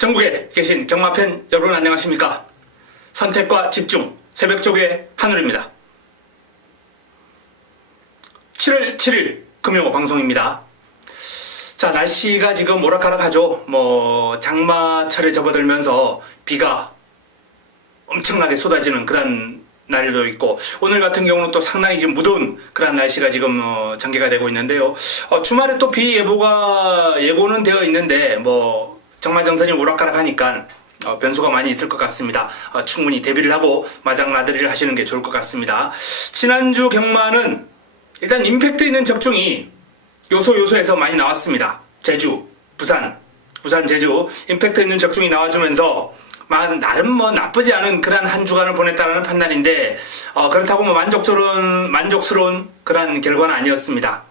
전국에 계신 경마팬 여러분 안녕하십니까? 선택과 집중 새벽쪽의 한울입니다. 7월 7일 금요 방송입니다. 자, 날씨가 지금 오락가락하죠. 장마철에 접어들면서 비가 엄청나게 쏟아지는 그런 날도 있고, 오늘 같은 경우는 또 상당히 지금 무더운 그런 날씨가 지금 전개가 되고 있는데요. 주말에 또 비 예고는 되어 있는데 정말정선이 오락가락하니까 변수가 많이 있을 것 같습니다. 충분히 대비를 하고 마장나들이를 하시는 게 좋을 것 같습니다. 지난주 경마는 일단 임팩트 있는 적중이 요소에서 많이 나왔습니다. 제주, 부산, 제주 임팩트 있는 적중이 나와주면서 나름 나쁘지 않은 그런 한 주간을 보냈다는 판단인데, 그렇다고 만족스러운 그런 결과는 아니었습니다.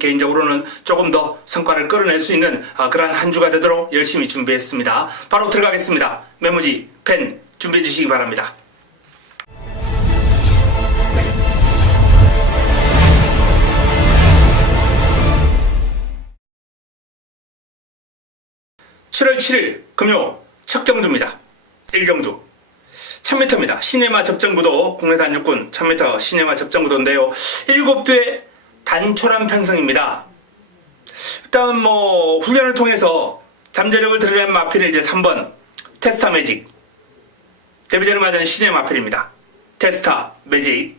개인적으로는 조금 더 성과를 끌어낼 수 있는 그런 한 주가 되도록 열심히 준비했습니다. 바로 들어가겠습니다. 메모지, 펜 준비해 주시기 바랍니다. (7월 7일) 금요 첫 경주입니다. 1경주 1000m입니다. 시내마 접전구도 국내단 육군 1000m 시내마 접전구도인데요. 7대의 단촐한 편성입니다. 일단 훈련을 통해서 잠재력을 드러낸 마필이 이제 3번 테스타 매직, 데뷔전을 맞이하는 신의 마필입니다. 테스타 매직.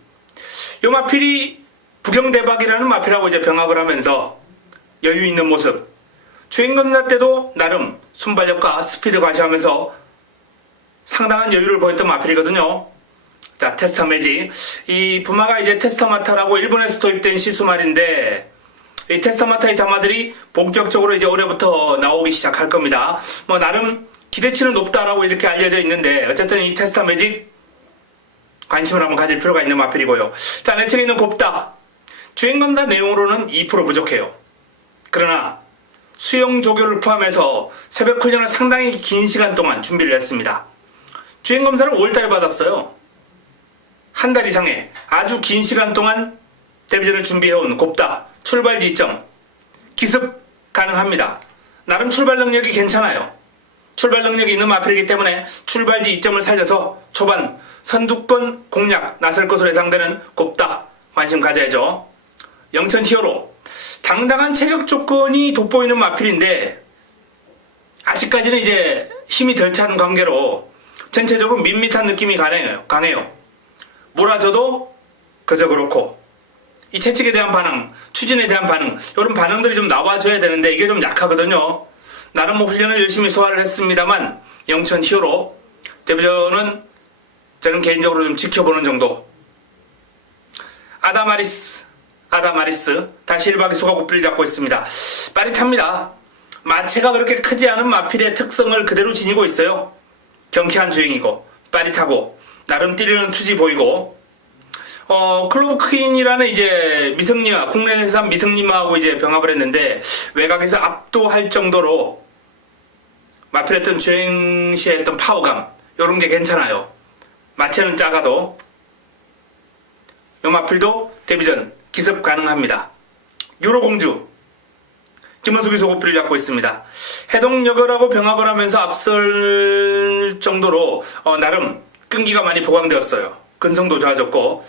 이 마필이 부경대박이라는 마필하고 이제 병합을 하면서 여유 있는 모습. 주행검사 때도 나름 순발력과 스피드 과시하면서 상당한 여유를 보였던 마필이거든요. 자, 테스타 매직. 이 부마가 이제 테스타마타라고 일본에서 도입된 시수말인데, 이 테스타마타의 자마들이 본격적으로 이제 올해부터 나오기 시작할 겁니다. 나름 기대치는 높다라고 이렇게 알려져 있는데, 어쨌든 이 테스타 매직 관심을 한번 가질 필요가 있는 마필이고요. 자, 내 책에 있는 곱다. 주행검사 내용으로는 2% 부족해요. 그러나 수영 조교를 포함해서 새벽 훈련을 상당히 긴 시간 동안 준비를 했습니다. 주행검사를 5월달에 받았어요. 한 달 이상의 아주 긴 시간 동안 데뷔전을 준비해온 곱다. 출발 지점 기습 가능합니다. 나름 출발 능력이 괜찮아요. 출발 능력이 있는 마필이기 때문에 출발지 이점을 살려서 초반 선두권 공략 나설 것으로 예상되는 곱다. 관심 가져야죠. 영천 히어로. 당당한 체격 조건이 돋보이는 마필인데, 아직까지는 이제 힘이 덜 차는 관계로 전체적으로 밋밋한 느낌이 강해요. 몰아줘도 그저 그렇고, 이 채찍에 대한 반응, 추진에 대한 반응, 이런 반응들이 좀 나와줘야 되는데 이게 좀 약하거든요. 나름 훈련을 열심히 소화를 했습니다만, 영천 히어로 데뷔전은 저는 개인적으로 좀 지켜보는 정도. 아다마리스 다시 1박의 소가고삐를 잡고 있습니다. 빠릿합니다. 마체가 그렇게 크지 않은 마필의 특성을 그대로 지니고 있어요. 경쾌한 주행이고 빠릿하고 나름 뛰려는 투지 보이고, 클로브 퀸이라는 이제 미승리마, 국내산 미승리마하고 이제 병합을 했는데 외곽에서 압도할 정도로 마필했던 주행 시에 했던 파워감, 요런 게 괜찮아요. 마체는 작아도 요 마필도 데뷔전 기습 가능합니다. 유로공주 김원숙이 소고삐를 잡고 있습니다. 해동여걸하고 병합을 하면서 앞설 정도로 나름 끈기가 많이 보강되었어요. 근성도 좋아졌고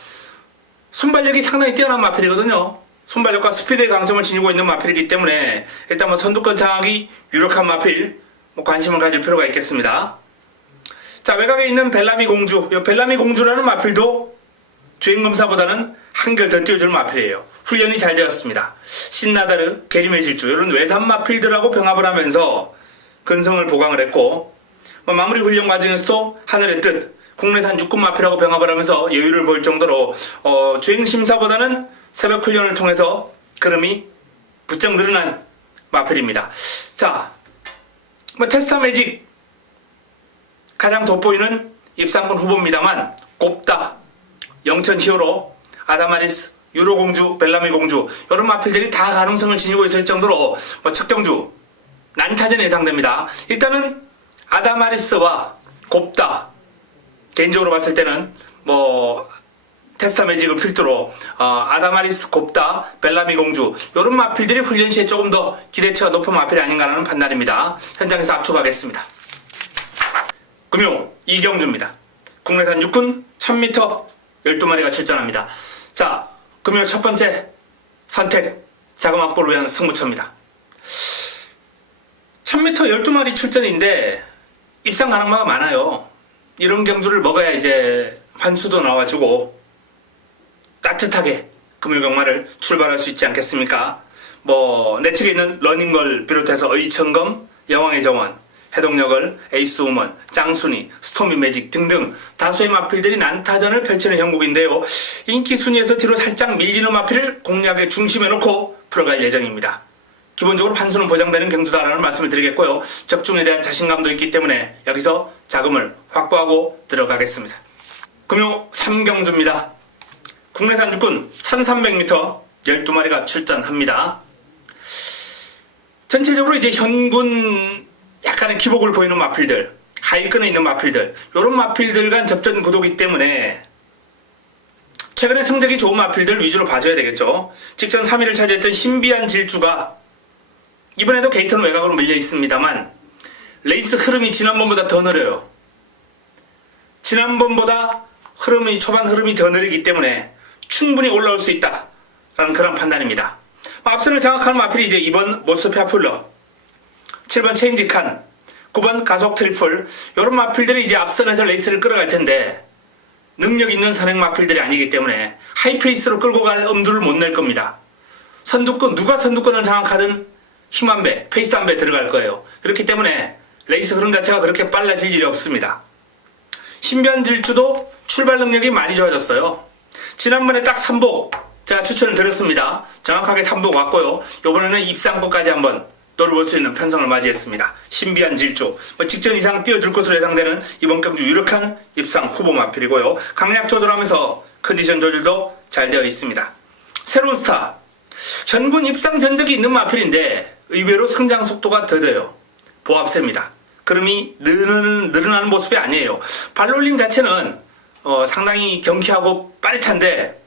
순발력이 상당히 뛰어난 마필이거든요. 순발력과 스피드의 강점을 지니고 있는 마필이기 때문에 일단 선두권 장악이 유력한 마필, 관심을 가질 필요가 있겠습니다. 자, 외곽에 있는 벨라미 공주. 이 벨라미 공주라는 마필도 주행검사보다는 한결 더 뛰어줄 마필이에요. 훈련이 잘 되었습니다. 신나다르, 게리메 질주 이런 외산 마필들하고 병합을 하면서 근성을 보강을 했고, 마무리 훈련 과정에서도 하늘의 뜻, 국내산 육군 마필하고 병합을 하면서 여유를 보일 정도로 주행 심사보다는 새벽 훈련을 통해서 그름이 부쩍 늘어난 마필입니다. 자, 테스타 매직 가장 돋보이는 입상권 후보입니다만, 곱다, 영천 히어로, 아다마리스, 유로공주, 벨라미 공주 이런 마필들이 다 가능성을 지니고 있을 정도로 첫 경주 난타전 예상됩니다. 일단은 아다마리스와 곱다, 개인적으로 봤을 때는 테스타 매직을 필두로 아다마리스, 곱다, 벨라미 공주 이런 마필들이 훈련 시에 조금 더 기대치가 높은 마필이 아닌가라는 판단입니다. 현장에서 압축하겠습니다. 금요 이경주입니다. 국내산 육군 1000m 12마리가 출전합니다. 자, 금요 첫 번째 선택 자금 확보를 위한 승부처입니다. 1000m 12마리 출전인데 입상 가능마가 많아요. 이런 경주를 먹어야 이제 환수도 나와주고 따뜻하게 금요 경마를 출발할 수 있지 않겠습니까? 내 측에 있는 러닝걸 비롯해서 의천검, 여왕의 정원, 해동력을, 에이스우먼, 짱순이, 스토미 매직 등등 다수의 마필들이 난타전을 펼치는 형국인데요. 인기 순위에서 뒤로 살짝 밀리는 마필을 공략의 중심에 놓고 풀어갈 예정입니다. 기본적으로 환수는 보장되는 경주다라는 말씀을 드리겠고요. 적중에 대한 자신감도 있기 때문에 여기서 자금을 확보하고 들어가겠습니다. 금요 3경주입니다. 국내산 육군 1300m 12마리가 출전합니다. 전체적으로 이제 현군 약간의 기복을 보이는 마필들, 하위권에 있는 마필들, 이런 마필들 간 접전 구도이기 때문에 최근에 성적이 좋은 마필들 위주로 봐줘야 되겠죠. 직전 3위를 차지했던 신비한 질주가 이번에도 게이트는 외곽으로 밀려 있습니다만 레이스 흐름이 지난번보다 더 느려요. 지난번보다 초반 흐름이 더 느리기 때문에 충분히 올라올 수 있다라는 그런 판단입니다. 앞선을 장악하는 마필이 이제 2번 모스페아풀러, 7번 체인지칸, 9번 가속 트리플, 이런 마필들이 이제 앞선에서 레이스를 끌어갈 텐데 능력 있는 선행 마필들이 아니기 때문에 하이페이스로 끌고 갈 엄두를 못 낼 겁니다. 누가 선두권을 장악하든 힘 한 배, 페이스 한 배 들어갈 거예요. 그렇기 때문에 레이스 흐름 자체가 그렇게 빨라질 일이 없습니다. 신비한 질주도 출발 능력이 많이 좋아졌어요. 지난번에 딱 3복 제가 추천을 드렸습니다. 정확하게 3복 왔고요. 이번에는 입상복까지 한번 노려볼 수 있는 편성을 맞이했습니다. 신비한 질주, 직전 이상 뛰어줄 것으로 예상되는 이번 경주 유력한 입상 후보 마필이고요. 강약 조절하면서 컨디션 조절도 잘 되어 있습니다. 새로운 스타, 현군 입상 전적이 있는 마필인데 의외로 성장 속도가 더뎌요. 보합세입니다. 그럼이 늘어나는 모습이 아니에요. 발놀림 자체는 상당히 경쾌하고 빠릿한데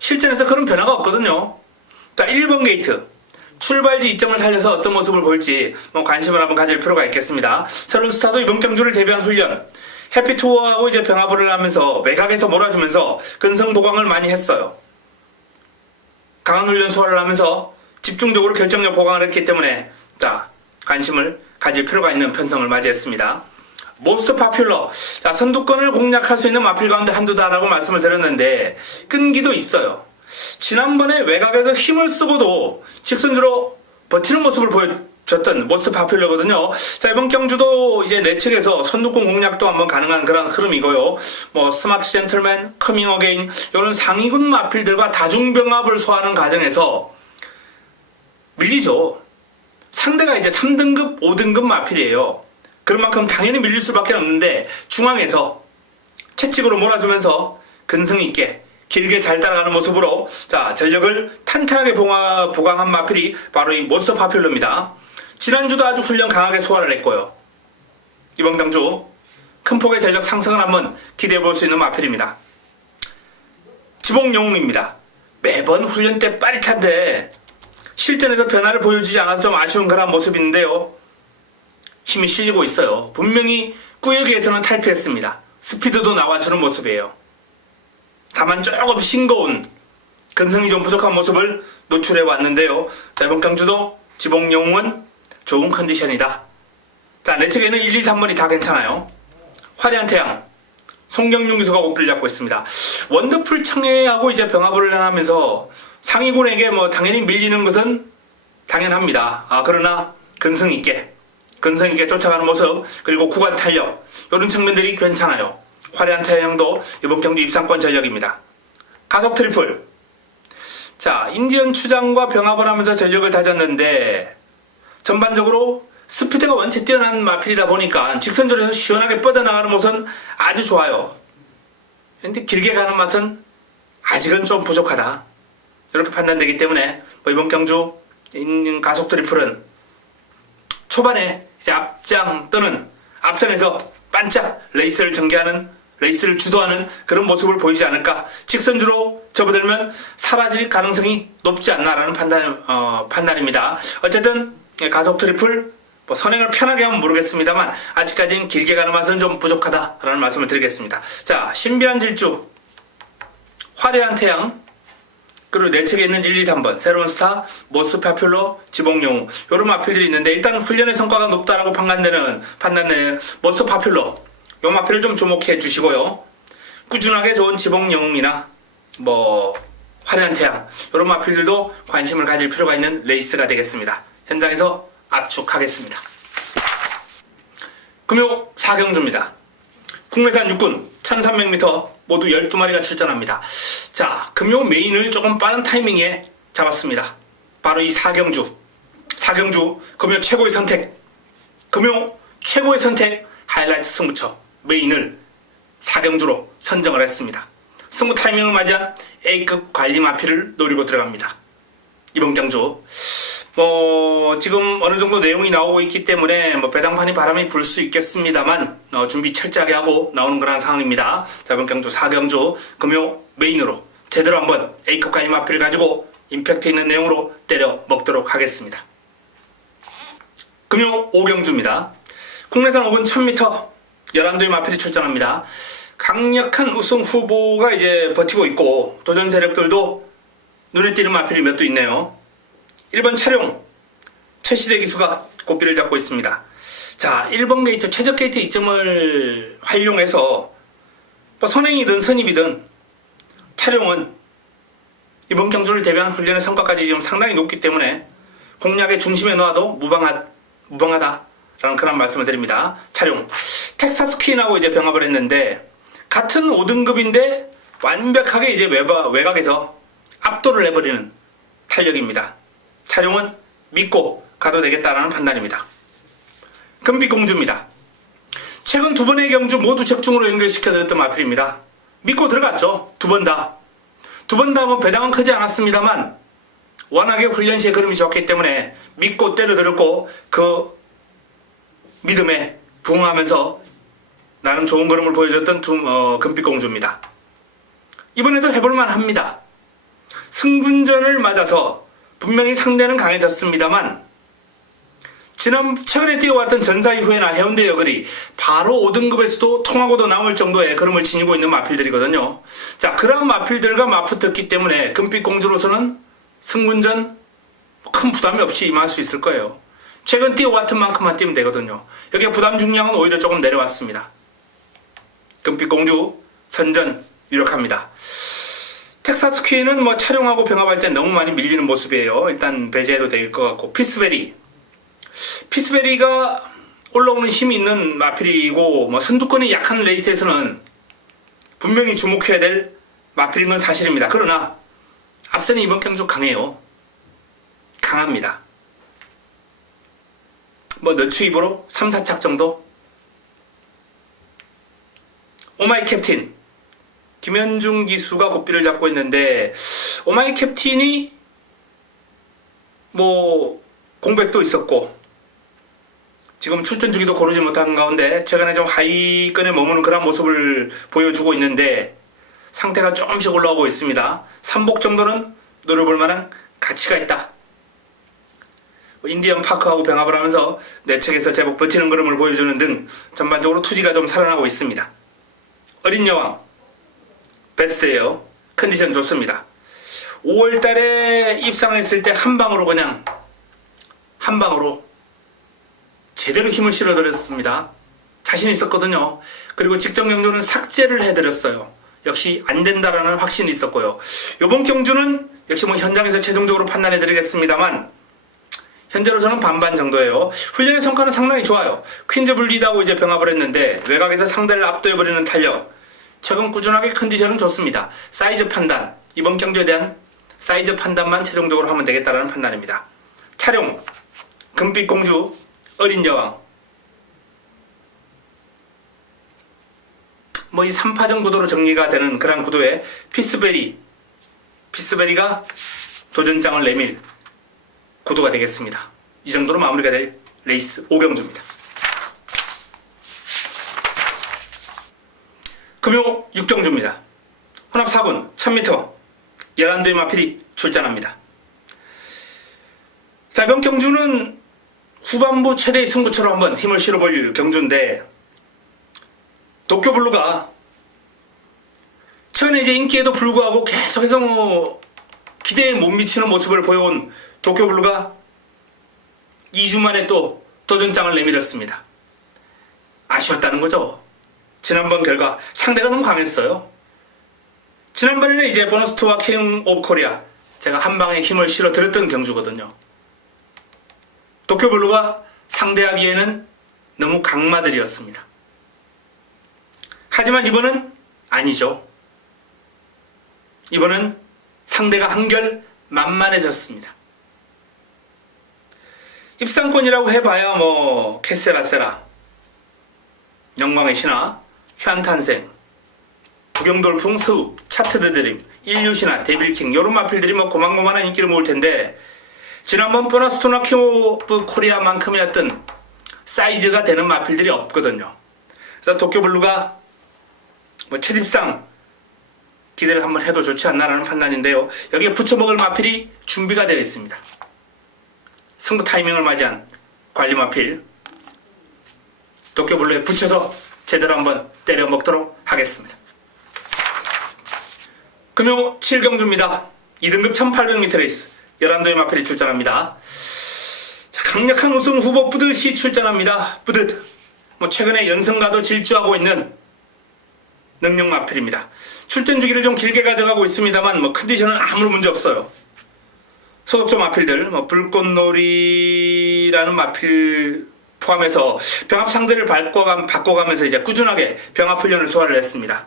실전에서 그런 변화가 없거든요. 자, 1번 게이트 출발지 이점을 살려서 어떤 모습을 보일지 관심을 한번 가질 필요가 있겠습니다. 새로운 스타도 이번 경주를 대비한 훈련 해피투어하고 이제 병합을 하면서 외곽에서 몰아주면서 근성 보강을 많이 했어요. 강한 훈련 소화를 하면서 집중적으로 결정력 보강을 했기 때문에 자, 관심을 가질 필요가 있는 편성을 맞이했습니다. 모스트 파퓰러, 자, 선두권을 공략할 수 있는 마필 가운데 한두다라고 말씀을 드렸는데 끈기도 있어요. 지난번에 외곽에서 힘을 쓰고도 직선주로 버티는 모습을 보여줬던 모스트 파퓰러거든요. 자, 이번 경주도 이제 내측에서 선두권 공략도 한번 가능한 그런 흐름이고요. 스마트 젠틀맨, 커밍 어게인 이런 상위군 마필들과 다중병합을 소화하는 과정에서 밀리죠. 상대가 이제 3등급, 5등급 마필이에요. 그런 만큼 당연히 밀릴 수밖에 없는데 중앙에서 채찍으로 몰아주면서 근성 있게 길게 잘 따라가는 모습으로 자, 전력을 탄탄하게 보강한 마필이 바로 이 모스터 파퓰러입니다. 지난주도 아주 훈련 강하게 소화를 했고요. 이번 경주 큰 폭의 전력 상승을 한번 기대해 볼 수 있는 마필입니다. 지봉영웅입니다. 매번 훈련 때 빠릿한데 실전에서 변화를 보여주지 않아서 좀 아쉬운 그런 모습인데요. 힘이 실리고 있어요. 분명히 구역에서는 탈피했습니다. 스피드도 나와주는 모습이에요. 다만 조금 싱거운 근성이 좀 부족한 모습을 노출해 왔는데요. 자, 이번 경주도 지봉영웅은 좋은 컨디션이다. 자, 내 측에는 1, 2, 3번이 다 괜찮아요. 화려한 태양, 송경윤 기수가 옷을 잡고 있습니다. 원더풀 청해하고 이제 병합을 하면서 상위군에게 당연히 밀리는 것은 당연합니다. 그러나 근성 있게 쫓아가는 모습, 그리고 구간 탄력, 이런 측면들이 괜찮아요. 화려한 태양도 이번 경주 입상권 전력입니다. 가속 트리플, 자, 인디언 추장과 병합을 하면서 전력을 다졌는데 전반적으로 스피드가 원체 뛰어난 마필이다 보니까 직선적으로 시원하게 뻗어나가는 모습은 아주 좋아요. 그런데 길게 가는 맛은 아직은 좀 부족하다, 이렇게 판단되기 때문에 이번 경주 있는 가속 트리플은 초반에 이제 앞장 또는 앞선에서 반짝 레이스를 주도하는 그런 모습을 보이지 않을까. 직선주로 접어들면 사라질 가능성이 높지 않나라는 판단입니다. 어쨌든 가속 트리플 뭐 선행을 편하게 하면 모르겠습니다만 아직까지는 길게 가는 맛은 좀 부족하다라는 말씀을 드리겠습니다. 자, 신비한 질주, 화려한 태양, 그리고 내측에 있는 1, 2, 3번 새로운 스타, 모스 파퓰러, 지봉용 이런 마필들이 있는데 일단 훈련의 성과가 높다라고 판단되는 모스 파퓰러 이 마필을 좀 주목해 주시고요. 꾸준하게 좋은 지봉용이나 뭐 화려한 태양 이런 마필들도 관심을 가질 필요가 있는 레이스가 되겠습니다. 현장에서 압축하겠습니다. 금요 4경주입니다. 국내산 육군 1300m 모두 12마리가 출전합니다. 자, 금요 메인을 조금 빠른 타이밍에 잡았습니다. 바로 이 4경주 금요 최고의 선택, 금요 최고의 선택 하이라이트 승부처 메인을 4경주로 선정을 했습니다. 승부 타이밍을 맞이한 A급 관리 마필을 노리고 들어갑니다. 이번 경주 지금 어느 정도 내용이 나오고 있기 때문에 배당판이 바람이 불 수 있겠습니다만 준비 철저하게 하고 나오는 그런 상황입니다. 자, 이번 경주 4경주 금요 메인으로 제대로 한번 A급 관리 마필을 가지고 임팩트 있는 내용으로 때려 먹도록 하겠습니다. 금요 5경주입니다. 국내산 5군 1000m 11도의 마필이 출전합니다. 강력한 우승 후보가 이제 버티고 있고 도전 세력들도 눈에 띄는 마필이 몇 도 있네요. 1번 차룡 최시대 기수가 고삐를 잡고 있습니다. 자, 1번 게이트 최적 게이트 이점을 활용해서 선행이든 선입이든 차룡은 이번 경주를 대비한 훈련의 성과까지 지금 상당히 높기 때문에 공략의 중심에 놓아도 무방하다라는 그런 말씀을 드립니다. 차룡 텍사스 퀸하고 이제 병합을 했는데 같은 5등급인데 완벽하게 이제 외곽에서 압도를 해버리는 탄력입니다. 차룡은 믿고 가도 되겠다라는 판단입니다. 금빛공주입니다. 최근 두 번의 경주 모두 적중으로 연결시켜드렸던 마필입니다. 믿고 들어갔죠. 두 번 다. 두 번 다 배당은 크지 않았습니다만 워낙에 훈련 시에 걸음이 좋기 때문에 믿고 때려들었고 그 믿음에 부응하면서 나름 좋은 걸음을 보여줬던 금빛공주입니다. 이번에도 해볼만 합니다. 승군전을 맞아서 분명히 상대는 강해졌습니다만 최근에 뛰어왔던 전사 이후에나 해운대 여걸이 바로 5등급에서도 통하고도 남을 정도의 걸음을 지니고 있는 마필들이거든요. 자, 그런 마필들과 맞붙었기 때문에 금빛공주로서는 승군전 큰 부담이 없이 임할 수 있을 거예요. 최근 뛰어왔던 만큼만 뛰면 되거든요. 여기에 부담 중량은 오히려 조금 내려왔습니다. 금빛공주 선전 유력합니다. 텍사스 퀸은 촬영하고 병합할 때 너무 많이 밀리는 모습이에요. 일단 배제해도 될 것 같고 피스베리가 올라오는 힘이 있는 마필이고 선두권이 약한 레이스에서는 분명히 주목해야 될 마필인 건 사실입니다. 그러나 앞선이 이번 경주 강해요. 강합니다. 너츠 입으로 3, 4착 정도? 오마이 캡틴 김현중 기수가 고삐를 잡고 있는데 오마이 캡틴이 공백도 있었고 지금 출전 주기도 고르지 못하는 가운데 최근에 좀 하위권에 머무는 그런 모습을 보여주고 있는데 상태가 조금씩 올라오고 있습니다. 3복 정도는 노려볼 만한 가치가 있다. 인디언 파크하고 병합을 하면서 내측에서 제법 버티는 걸음을 보여주는 등 전반적으로 투지가 좀 살아나고 있습니다. 어린 여왕 베스트예요. 컨디션 좋습니다. 5월달에 입상했을 때 한 방으로 제대로 힘을 실어드렸습니다. 자신 있었거든요. 그리고 직전 경주는 삭제를 해드렸어요. 역시 안 된다라는 확신이 있었고요. 이번 경주는 역시 현장에서 최종적으로 판단해드리겠습니다만 현재로서는 반반 정도예요. 훈련의 성과는 상당히 좋아요. 퀸즈 블리드하고 이제 병합을 했는데 외곽에서 상대를 압도해버리는 탄력. 최근 꾸준하게 컨디션은 좋습니다. 사이즈 판단, 이번 경주에 대한 사이즈 판단만 최종적으로 하면 되겠다라는 판단입니다. 차룡, 금빛공주, 어린 여왕. 이 3파전 구도로 정리가 되는 그런 구도에 피스베리가 도전장을 내밀 구도가 되겠습니다. 이 정도로 마무리가 될 레이스 5경주입니다. 금요 6경주입니다. 혼합 4군 1000m 11도의 마필이 출전합니다. 자, 이번 경주는 후반부 최대의 승부처로 한번 힘을 실어볼 경주인데, 도쿄블루가 최근에 이제 인기에도 불구하고 계속해서 기대에 못 미치는 모습을 보여온 도쿄블루가 2주 만에 또 도전장을 내밀었습니다. 아쉬웠다는 거죠. 지난번 결과 상대가 너무 강했어요. 지난번에는 이제 보너스투와 킹 오브 코리아 제가 한 방에 힘을 실어 드렸던 경주거든요. 도쿄블루가 상대하기에는 너무 강마들이었습니다. 하지만 이번은 아니죠. 이번은 상대가 한결 만만해졌습니다. 입상권이라고 해봐야 캐세라세라, 영광의 신화, 현탄생, 부경돌풍 서욱, 차트드 드림, 인류신화, 데빌킹 이런 마필들이 고만고만한 인기를 모을 텐데, 지난번 보너스토나 킹 오브 코리아만큼의 어떤 사이즈가 되는 마필들이 없거든요. 그래서 도쿄블루가 채집상 기대를 한번 해도 좋지 않나라는 판단인데요. 여기에 붙여먹을 마필이 준비가 되어 있습니다. 승부 타이밍을 맞이한 관리 마필 도쿄블루에 붙여서 제대로 한번 때려 먹도록 하겠습니다. 금요 7경주입니다. 2등급 1800m 레이스 11도의 마필이 출전합니다. 자, 강력한 우승 후보 뿌듯이 출전합니다. 뿌듯. 최근에 연승가도 질주하고 있는 능력 마필입니다. 출전 주기를 좀 길게 가져가고 있습니다만 컨디션은 아무 문제 없어요. 소속조 마필들 불꽃놀이라는 마필 포함해서 병합 상대를 바꿔가면서 이제 꾸준하게 병합 훈련을 소화를 했습니다.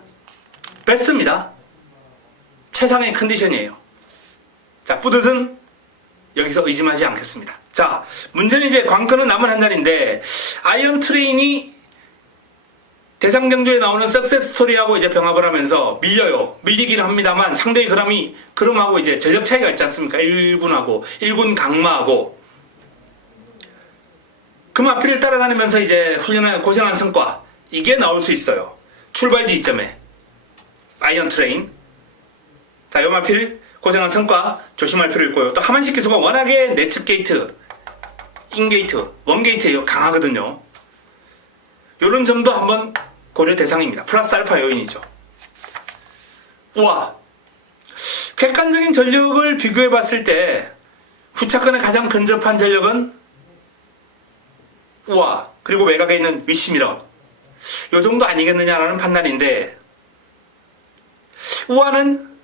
뺐습니다. 최상의 컨디션이에요. 자, 뿌듯은 여기서 의심하지 않겠습니다. 자, 문제는 이제 관건은 남은 한 자리인데, 아이언 트레인이 대상 경주에 나오는 석세스 스토리하고 이제 병합을 하면서 밀리기는 합니다만 상대의 그럼하고 이제 전력 차이가 있지 않습니까? 1군하고 1군 강마하고 그 마필을 따라다니면서 이제 훈련한 고생한 성과, 이게 나올 수 있어요. 출발지 이점에 아이언 트레인. 자, 요 마필 고생한 성과 조심할 필요 있고요. 또 하만식 기수가 워낙에 내측 게이트, 인게이트, 원게이트에 강하거든요. 요런 점도 한번 고려 대상입니다. 플러스 알파 요인이죠. 우와, 객관적인 전력을 비교해 봤을 때 후차권에 가장 근접한 전력은 우와, 그리고 외곽에 있는 위시미러, 요 정도 아니겠느냐라는 판단인데, 우와는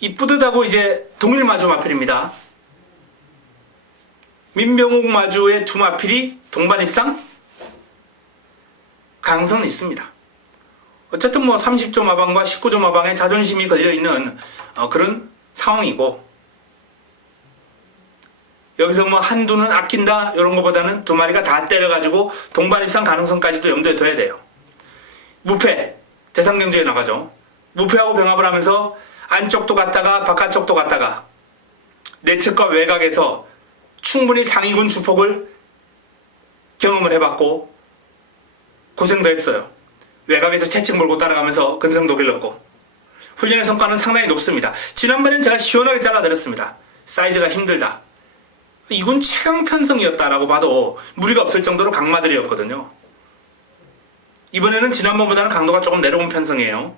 이 뿌듯하고 이제 동일 마주 마필입니다. 민병욱 마주의 두 마필이 동반 입상 가능성은 있습니다. 어쨌든 30조 마방과 19조 마방에 자존심이 걸려있는 그런 상황이고, 여기서 한두는 아낀다 이런 것보다는 두 마리가 다 때려가지고 동반 입상 가능성까지도 염두에 둬야 돼요. 무패, 대상 경주에 나가죠. 무패하고 병합을 하면서 안쪽도 갔다가 바깥쪽도 갔다가 내측과 외곽에서 충분히 상위군 주폭을 경험을 해봤고 고생도 했어요. 외곽에서 채찍 몰고 따라가면서 근성도 길렀고 훈련의 성과는 상당히 높습니다. 지난번엔 제가 시원하게 잘라드렸습니다. 사이즈가 힘들다. 2군 최강 편성이었다라고 봐도 무리가 없을 정도로 강마들이었거든요. 이번에는 지난번보다는 강도가 조금 내려온 편성이에요.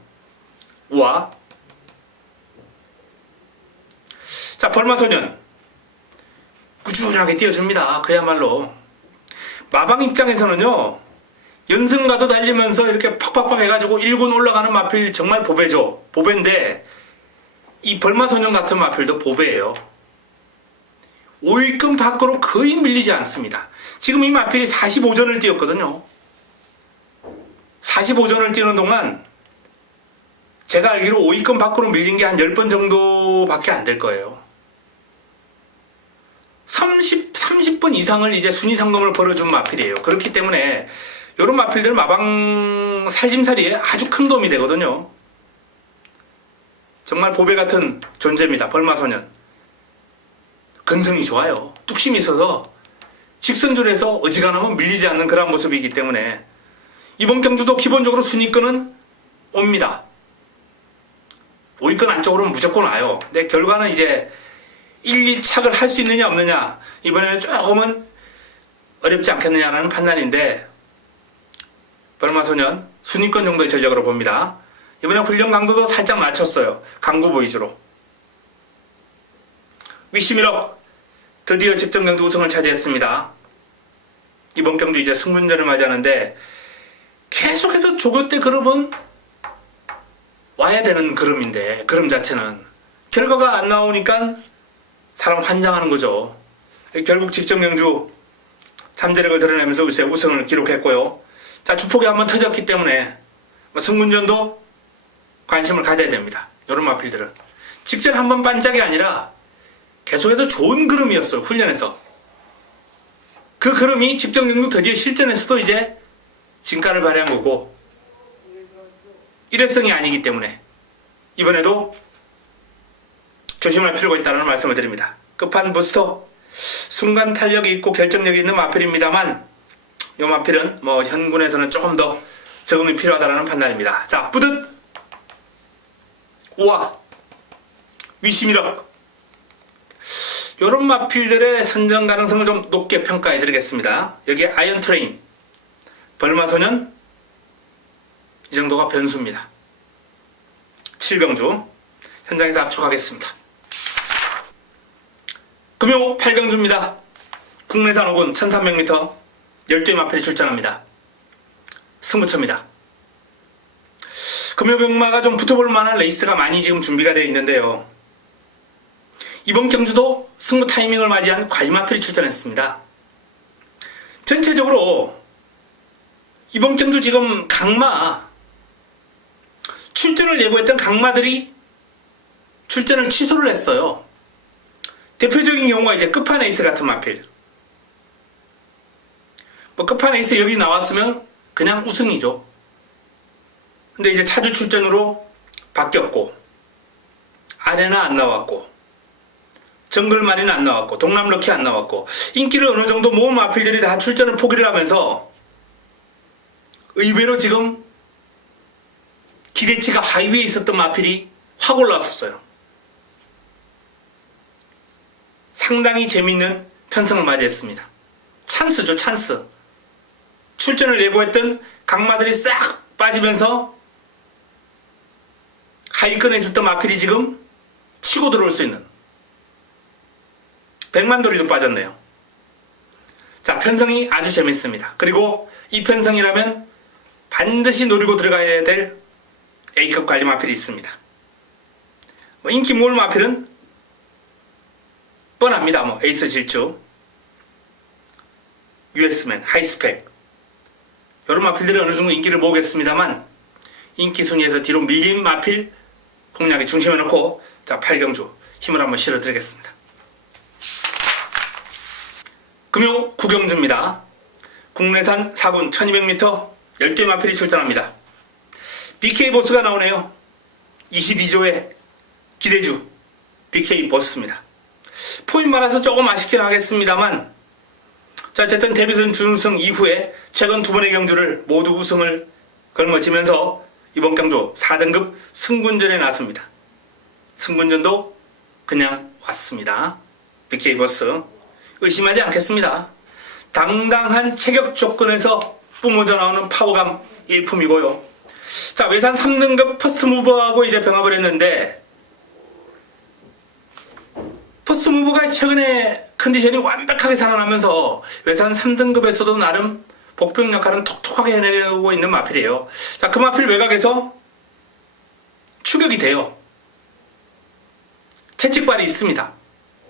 우와. 자, 벌마소년 꾸준하게 띄워줍니다. 그야말로 마방 입장에서는요, 연승가도 달리면서 이렇게 팍팍팍 해가지고 1군 올라가는 마필 정말 보배죠. 보배인데 이 벌마소년 같은 마필도 보배예요. 5위권 밖으로 거의 밀리지 않습니다. 지금 이 마필이 45전을 뛰었거든요. 45전을 뛰는 동안 제가 알기로 5위권 밖으로 밀린 게 한 10번 정도밖에 안 될 거예요. 30번 이상을 이제 순위 상금을 벌어준 마필이에요. 그렇기 때문에 이런 마필들 마방 살림살이에 아주 큰 도움이 되거든요. 정말 보배 같은 존재입니다. 벌마소년. 근성이 좋아요. 뚝심이 있어서 직선줄에서 어지간하면 밀리지 않는 그런 모습이기 때문에 이번 경주도 기본적으로 순위권은 옵니다. 5위권 안쪽으로는 무조건 와요. 근데 결과는 이제 1, 2착을 할 수 있느냐 없느냐, 이번에는 조금은 어렵지 않겠느냐라는 판단인데 벌마소년 순위권 정도의 전력으로 봅니다. 이번에 훈련 강도도 살짝 낮췄어요. 강구보 위주로. 위시미럭 드디어 직전 경주 우승을 차지했습니다. 이번 경주 이제 승분전을 맞이하는데 계속해서 조교 때 그룹은 와야 되는 그룹인데 그룹 자체는 결과가 안 나오니까 사람 환장하는 거죠. 결국 직전 경주 3대력을 드러내면서 우승을 기록했고요. 자, 주폭이 한번 터졌기 때문에 승분전도 관심을 가져야 됩니다. 이런 마필들은 직전 한번 반짝이 아니라 계속해서 좋은 그름이었어요. 훈련에서 그 그름이 직전 경주 드디어 실전에서도 이제 진가를 발휘한 거고 일회성이 아니기 때문에 이번에도 조심할 필요가 있다는 말씀을 드립니다. 끝판 부스터 순간 탄력이 있고 결정력이 있는 마필입니다만 이 마필은 현군에서는 조금 더 적응이 필요하다는 판단입니다. 자, 뿌듯 우와 위시미럭 이런 마필들의 선정 가능성을 좀 높게 평가해 드리겠습니다. 여기에 아이언트레인 벌마소년 이 정도가 변수입니다. 7경주 현장에서 압축하겠습니다. 금요 8경주입니다. 국내산 5군 1300m 12의 마필이 출전합니다. 승부처입니다. 금요 경마가 좀 붙어볼 만한 레이스가 많이 지금 준비가 되어 있는데요. 이번 경주도 승부 타이밍을 맞이한 과일마필이 출전했습니다. 전체적으로 이번 경주 지금 강마 출전을 예고했던 강마들이 출전을 취소를 했어요. 대표적인 경우가 이제 끝판에이스 같은 마필. 끝판에이스 여기 나왔으면 그냥 우승이죠. 근데 이제 차주 출전으로 바뀌었고 아레나 안 나왔고 정글마리는 안 나왔고 동남럭키 안 나왔고 인기를 어느 정도 모은 마필들이 다 출전을 포기를 하면서 의외로 지금 기대치가 하위에 있었던 마필이 확 올라왔었어요. 상당히 재밌는 편성을 맞이했습니다. 찬스죠, 찬스. 출전을 예고했던 강마들이 싹 빠지면서 하위권에 있었던 마필이 지금 치고 들어올 수 있는 100만돌이도 빠졌네요. 자, 편성이 아주 재밌습니다. 그리고 이 편성이라면 반드시 노리고 들어가야 될 A급 관리 마필이 있습니다. 인기 모을 마필은 뻔합니다. 에이스 질주, US맨, 하이스펙 이런 마필들이 어느 정도 인기를 모으겠습니다만 인기 순위에서 뒤로 밀린 마필 공략에 중심에 놓고 자 8경주 힘을 한번 실어드리겠습니다. 금요 9경주입니다. 국내산 4군 1200m 10개 마필이 출전합니다. BK 보스가 나오네요. 22조의 기대주 BK 보스입니다. 포인 많아서 조금 아쉽긴 하겠습니다만 자, 어쨌든 데뷔전 준우승 이후에 최근 두 번의 경주를 모두 우승을 걸머쥐면서 이번 경주 4등급 승군전에 나섭니다. 승군전도 그냥 왔습니다. BK 보스 의심하지 않겠습니다. 당당한 체격 조건에서 뿜어져 나오는 파워감 일품이고요. 자, 외산 3등급 퍼스트 무버하고 이제 병합을 했는데 퍼스트 무버가 최근에 컨디션이 완벽하게 살아나면서 외산 3등급에서도 나름 복병 역할은 톡톡하게 해내고 있는 마필이에요. 자, 그 마필 외곽에서 추격이 돼요. 채찍발이 있습니다.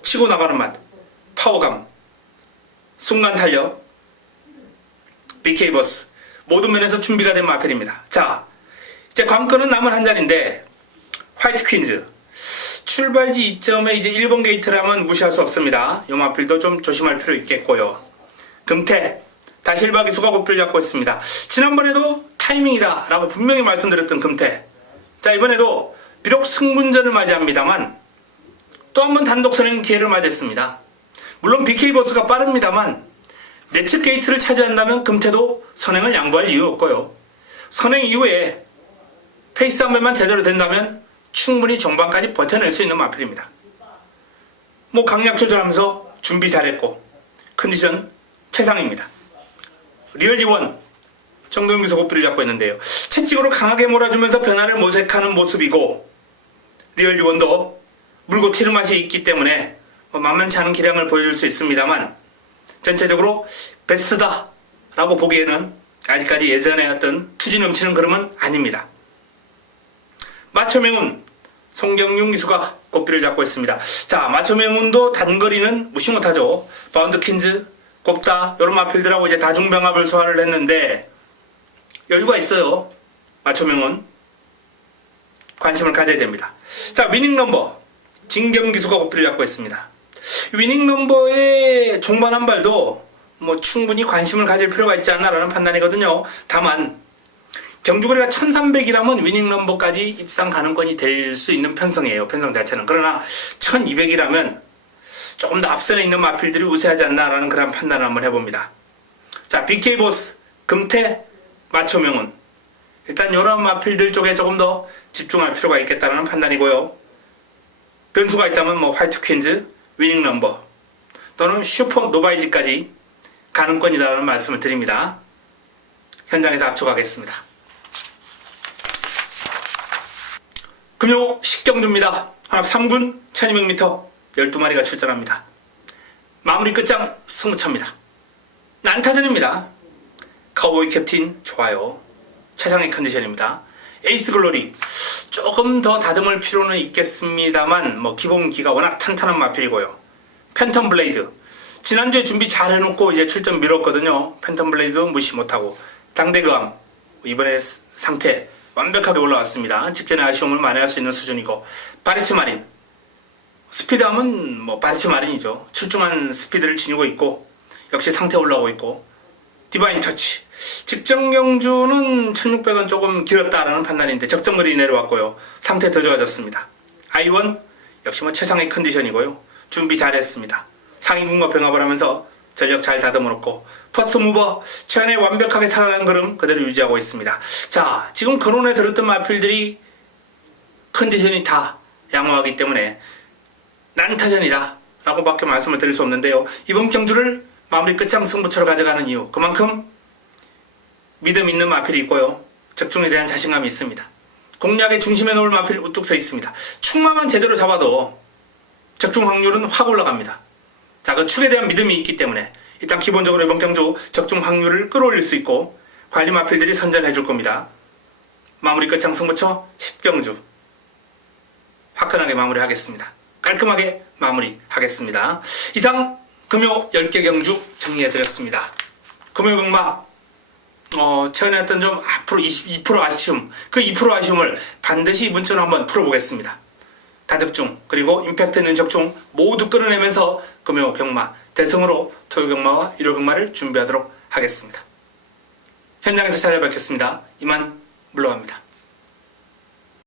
치고 나가는 맛, 파워감, 순간 탄력, BK 버스 모든 면에서 준비가 된 마필입니다. 자, 이제 관건은 남은 한 자리인데 화이트 퀸즈 출발지 이점에 이제 1번 게이트라면 무시할 수 없습니다. 이 마필도 좀 조심할 필요 있겠고요. 금태 다시 1박 2수가 고필 잡고 있습니다. 지난번에도 타이밍이다 라고 분명히 말씀드렸던 금태. 자, 이번에도 비록 승분전을 맞이합니다만 또 한 번 단독 선행 기회를 맞이했습니다. 물론 BK 버스가 빠릅니다만 내측 게이트를 차지한다면 금태도 선행을 양보할 이유 없고요. 선행 이후에 페이스 한 번만 제대로 된다면 충분히 정반까지 버텨낼 수 있는 마필입니다. 강약 조절하면서 준비 잘했고 컨디션 최상입니다. 리얼리원 정동규 고삐를 잡고 있는데요. 채찍으로 강하게 몰아주면서 변화를 모색하는 모습이고 리얼리원도 물고 튀는 맛이 있기 때문에 만만치 않은 기량을 보여줄 수 있습니다만 전체적으로 베스트다 라고 보기에는 아직까지 예전에 어떤 투지 넘치는 그림은 아닙니다. 마초명운 송경윤 기수가 고삐를 잡고 있습니다. 자, 마초명운도 단거리는 무시 못하죠. 바운드킨즈, 곱다 이런 마필들하고 이제 다중병합을 소화를 했는데 여유가 있어요. 마초명운 관심을 가져야 됩니다. 자, 위닝 넘버 진경 기수가 고삐를 잡고 있습니다. 위닝 넘버의 종반 한 발도 충분히 관심을 가질 필요가 있지 않나라는 판단이거든요. 다만 경주거리가 1300이라면 위닝 넘버까지 입상 가능권이 될 수 있는 편성이에요. 편성 자체는. 그러나 1200이라면 조금 더 앞선에 있는 마필들이 우세하지 않나라는 그런 판단을 한번 해봅니다. 자, BK보스, 금태, 마초명운 일단 이런 마필들 쪽에 조금 더 집중할 필요가 있겠다는 판단이고요. 변수가 있다면 화이트 퀸즈, 위닝 넘버 또는 슈퍼 노바이지까지 가능권이다라는 말씀을 드립니다. 현장에서 압축하겠습니다. 금요 10경주입니다. 한합 3군 1200m 12마리가 출전합니다. 마무리 끝장 승부차입니다. 난타전입니다. 카우보이 캡틴 좋아요. 최상의 컨디션입니다. 에이스 글로리 조금 더 다듬을 필요는 있겠습니다만 기본기가 워낙 탄탄한 마필이고요. 팬텀 블레이드 지난주에 준비 잘 해놓고 이제 출전 미뤘거든요. 팬텀 블레이드 무시 못하고 당대그암 이번에 상태 완벽하게 올라왔습니다. 직전에 아쉬움을 만회할 수 있는 수준이고 바리츠 마린 스피드함은 바리츠 마린이죠. 출중한 스피드를 지니고 있고 역시 상태 올라오고 있고 디바인 터치 직전 경주는 1600은 조금 길었다라는 판단인데 적정거리 내려왔고요. 상태 더 좋아졌습니다. 아이원 역시 최상의 컨디션이고요. 준비 잘했습니다. 상위군과 병합을 하면서 전력 잘 다듬어놓고 퍼스트 무버 최근에 완벽하게 살아난 걸음 그대로 유지하고 있습니다. 자, 지금 근원에 들었던 마필들이 컨디션이 다 양호하기 때문에 난타전이다 라고 밖에 말씀을 드릴 수 없는데요. 이번 경주를 마무리 끝장 승부처로 가져가는 이유 그만큼 믿음 있는 마필이 있고요. 적중에 대한 자신감이 있습니다. 공략의 중심에 놓을 마필이 우뚝 서 있습니다. 축마만 제대로 잡아도 적중 확률은 확 올라갑니다. 자, 그 축에 대한 믿음이 있기 때문에 일단 기본적으로 이번 경주 적중 확률을 끌어올릴 수 있고 관리 마필들이 선전해 줄 겁니다. 마무리 끝장 승부처 10경주 화끈하게 마무리하겠습니다. 깔끔하게 마무리하겠습니다. 이상 금요 10개 경주 정리해드렸습니다. 금요 경마 최근에 어떤 좀 앞으로 22% 아쉬움 그 2% 아쉬움을 반드시 문자로 한번 풀어보겠습니다. 다적중 그리고 임팩트 있는 적중 모두 끌어내면서 금요 경마 대승으로 토요 경마와 일요 경마를 준비하도록 하겠습니다. 현장에서 찾아뵙겠습니다. 이만 물러갑니다.